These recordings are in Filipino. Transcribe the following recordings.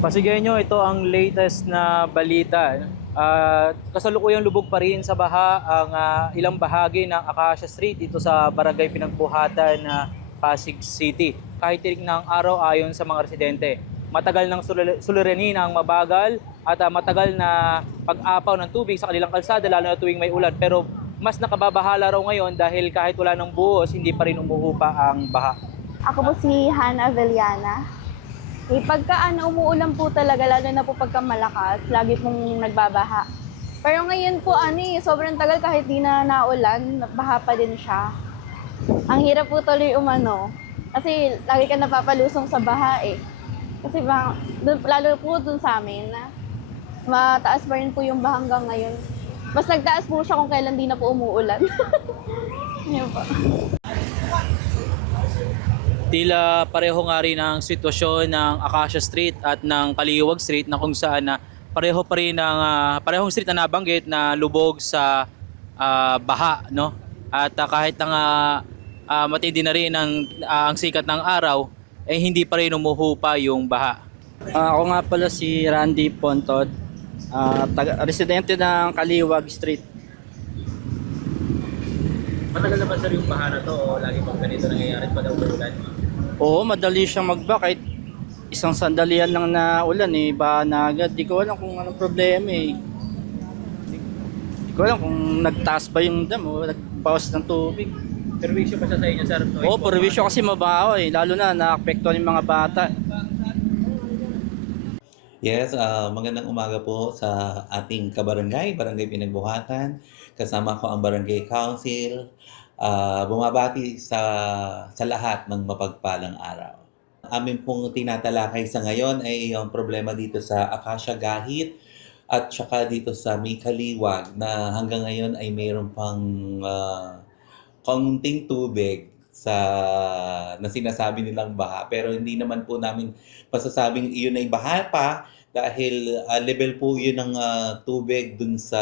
Pasigyan nyo, ito ang latest na balita. Uh, kasalukuyang lubog pa rin sa baha ang ah, ilang bahagi ng Acacia Street dito sa Barangay Pinagbuhatan na Pasig City. Kahit tirik ng araw ayon sa mga residente. Matagal ng sul- suliranin ang mabagal at ah, matagal na pag-apaw ng tubig sa kanilang kalsada lalo na tuwing may ulan. Pero mas nakababahala raw ngayon dahil kahit wala ng buhos, hindi pa rin umuhupa ang baha. Ako po si Hannah Veliana. Eh, pagka ano, umuulan po talaga, lalo na po pagka malakas, lagi pong nagbabaha. Pero ngayon po, ano eh, sobrang tagal kahit di na naulan, baha pa din siya. Ang hirap po tuloy umano. Kasi lagi ka napapalusong sa baha eh. Kasi ba, dun, lalo po dun sa amin, mataas pa rin po yung baha hanggang ngayon. Mas nagtaas po siya kung kailan di na po umuulan. Yun po. Tila pareho nga rin ang sitwasyon ng Acacia Street at ng Kaliwag Street na kung saan na pareho pa rin ang ah, parehong street na nabanggit na lubog sa ah, baha no at ah, kahit na nga ah, matindi na rin ang, ah, ang sikat ng araw eh hindi pa rin umuhupa yung baha. Ah, ako nga pala si Randy Pontod, ah, taga, residente ng Kaliwag Street. Matagal na ba sir yung baha na to o lagi pang ganito nangyayari pa daw ulan? Oo, madali siyang magba kahit isang sandalian lang na ulan eh, baha na agad. Di ko alam kung anong problema eh. Di ko alam kung nagtaas ba yung dam o nagbawas ng tubig. Perwisyo pa siya sa inyo sir? Oo, perwisyo kasi mabaho eh, lalo na naapektuhan yung mga bata. Yes, ah, magandang umaga po sa ating kabarangay, Barangay Pinagbuhatan. Kasama ko ang Barangay Council. Ah, bumabati sa sa lahat ng mapagpalang araw. Amin pong tinatalakay sa ngayon ay yung problema dito sa Acacia Gahit at saka dito sa May na hanggang ngayon ay mayroon pang ah, kaunting tubig sa na sinasabi nilang baha pero hindi naman po namin masasabing iyon ay baha pa dahil ah, level po yun ng ah, tubig dun sa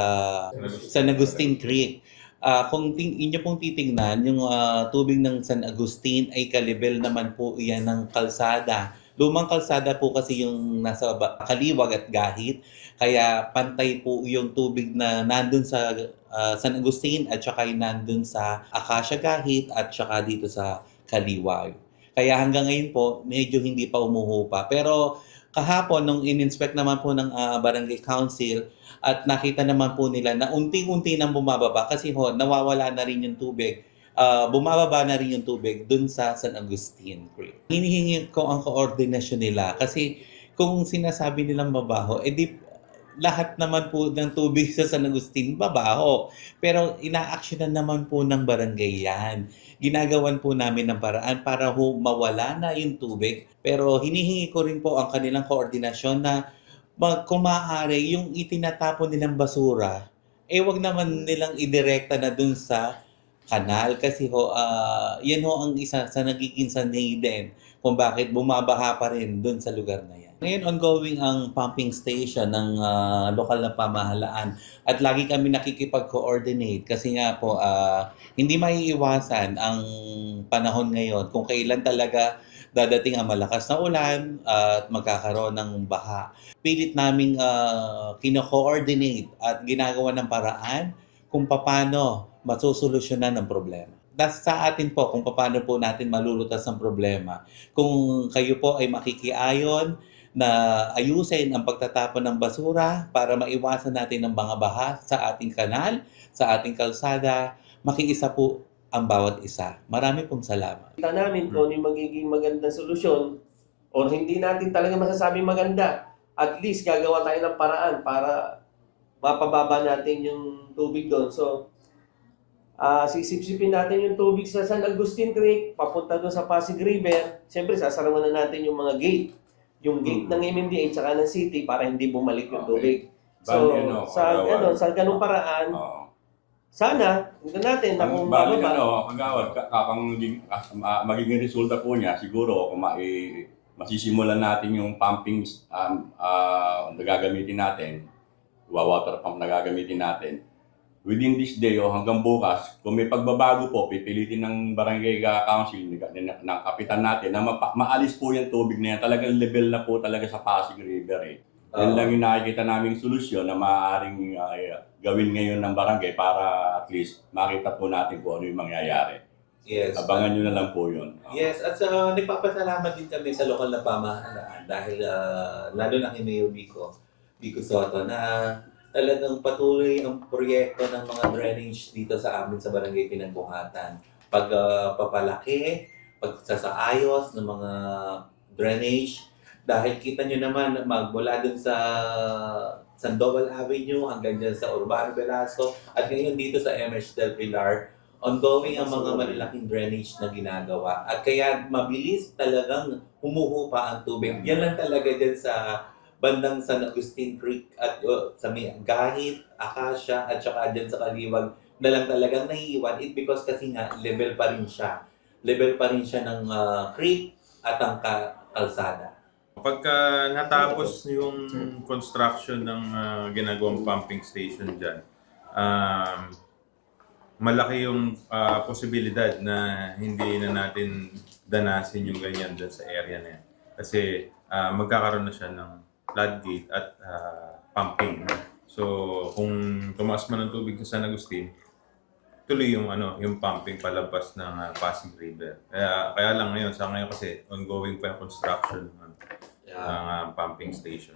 San Agustin Creek. Ah, kung ting, inyo pong titingnan, yung ah, tubig ng San Agustin ay kalibel naman po iyan ng kalsada. Lumang kalsada po kasi yung nasa kaliwag at gahit. Kaya pantay po yung tubig na nandun sa ah, San Agustin at saka yung nandun sa Acacia Gahit at saka dito sa Kaliwag. Kaya hanggang ngayon po, medyo hindi pa umuhupa. Pero kahapon, nung in-inspect naman po ng ah, Barangay Council, at nakita naman po nila na unti-unti nang bumababa kasi ho, nawawala na rin yung tubig. Ah, bumababa na rin yung tubig dun sa San Agustin Creek. Hinihingi ko ang koordinasyon nila kasi kung sinasabi nilang mabaho, edi lahat naman po ng tubig sa San Agustin babaho. Pero ina-actionan naman po ng barangay yan. Ginagawan po namin ng paraan para ho mawala na yung tubig. Pero hinihingi ko rin po ang kanilang koordinasyon na kung maaari, yung itinatapon nilang basura, eh wag naman nilang idirekta na dun sa kanal kasi ho, ah, yan ho ang isa sa nagiging sanay din kung bakit bumabaha pa rin dun sa lugar na yan. Ngayon, ongoing ang pumping station ng ah, lokal na pamahalaan at lagi kami nakikipag-coordinate kasi nga po, ah, hindi maiiwasan ang panahon ngayon kung kailan talaga dadating ang malakas na ulan at magkakaroon ng baha. Pilit naming uh, kino-coordinate at ginagawa ng paraan kung paano masusolusyonan ng problema. Nasa sa atin po kung paano po natin malulutas ang problema. Kung kayo po ay makikiayon na ayusin ang pagtatapon ng basura para maiwasan natin ang mga baha sa ating kanal, sa ating kalsada, makiisa po ang bawat isa. Marami pong salamat. Kita namin kung ano yung magiging magandang solusyon or hindi natin talaga masasabi maganda. At least gagawa tayo ng paraan para mapababa natin yung tubig doon. So, ah sisipsipin natin yung tubig sa San Agustin Creek, papunta doon sa Pasig River. Siyempre, sasarawan na natin yung mga gate. Yung gate ng MMDA tsaka ng city para hindi bumalik yung tubig. So, Bali, ano, sa, ano, sa ganung paraan, Oo. sana, tignan natin na kung Bali, bababa. ano, kagawad, ka- kakang magiging, ah, ma- magiging resulta po niya, siguro, kung mai, masisimulan natin yung pumping um, ah, na gagamitin natin, water pump na gagamitin natin, within this day o hanggang bukas, kung may pagbabago po, pipilitin ng barangay uh, council, ng, ng, ng kapitan natin, na mapa- maalis po yung tubig na yan. Talagang level na po talaga sa Pasig River eh. Yan Oo. lang yung nakikita naming solusyon na maaaring uh, gawin ngayon ng barangay para at least makita po natin kung ano yung mangyayari. Yes. Abangan nyo na lang po yun. Yes, at sa nagpapasalamat din kami sa lokal na pamahalaan dahil ah, lalo na kay Mayor Vico, Vico Soto na talagang patuloy ang proyekto ng mga drainage dito sa amin sa Barangay Pinagbuhatan. Pag ah, papalaki, pagsasaayos ng mga drainage, dahil kita nyo naman magmula dun sa Sandoval Avenue hanggang dyan sa Urbano Velasco at ngayon dito sa MS Del Pilar, ongoing ang mga malalaking drainage na ginagawa. At kaya mabilis talagang humuhupa ang tubig. Yan lang talaga dyan sa bandang San Agustin Creek at uh, sa may Gahit, Acacia at saka dyan sa Kaliwag na lang talagang naiiwan. It because kasi nga level pa rin siya. Level pa rin siya ng uh, creek at ang ka- kalsada. Pagka natapos yung construction ng ah, ginagawang pumping station dyan, um, malaki yung ah, posibilidad na hindi na natin danasin yung ganyan dyan sa area na yan. Kasi ah, magkakaroon na siya ng floodgate at ah, pumping. So, kung tumaas man ang tubig sa San Agustin, tuloy yung ano, yung pumping palabas ng ah, Pasig River. Kaya kaya lang ngayon sa ngayon kasi ongoing pa yung construction ng Yeah. ng ah, pumping station.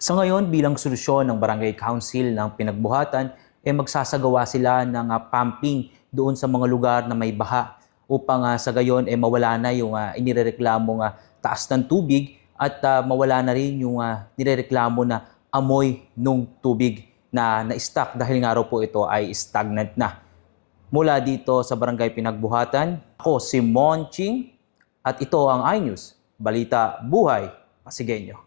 Sa ngayon, bilang solusyon ng Barangay Council ng Pinagbuhatan, eh magsasagawa sila ng ah, pumping doon sa mga lugar na may baha upang ah, sa gayon eh mawala na yung uh, inirereklamong ah, taas ng tubig at ah, mawala na rin yung uh, nirereklamo na amoy ng tubig na na-stuck dahil nga raw po ito ay stagnant na. Mula dito sa Barangay Pinagbuhatan, ako si Mon Ching at ito ang iNews, Balita Buhay Pasigenyo.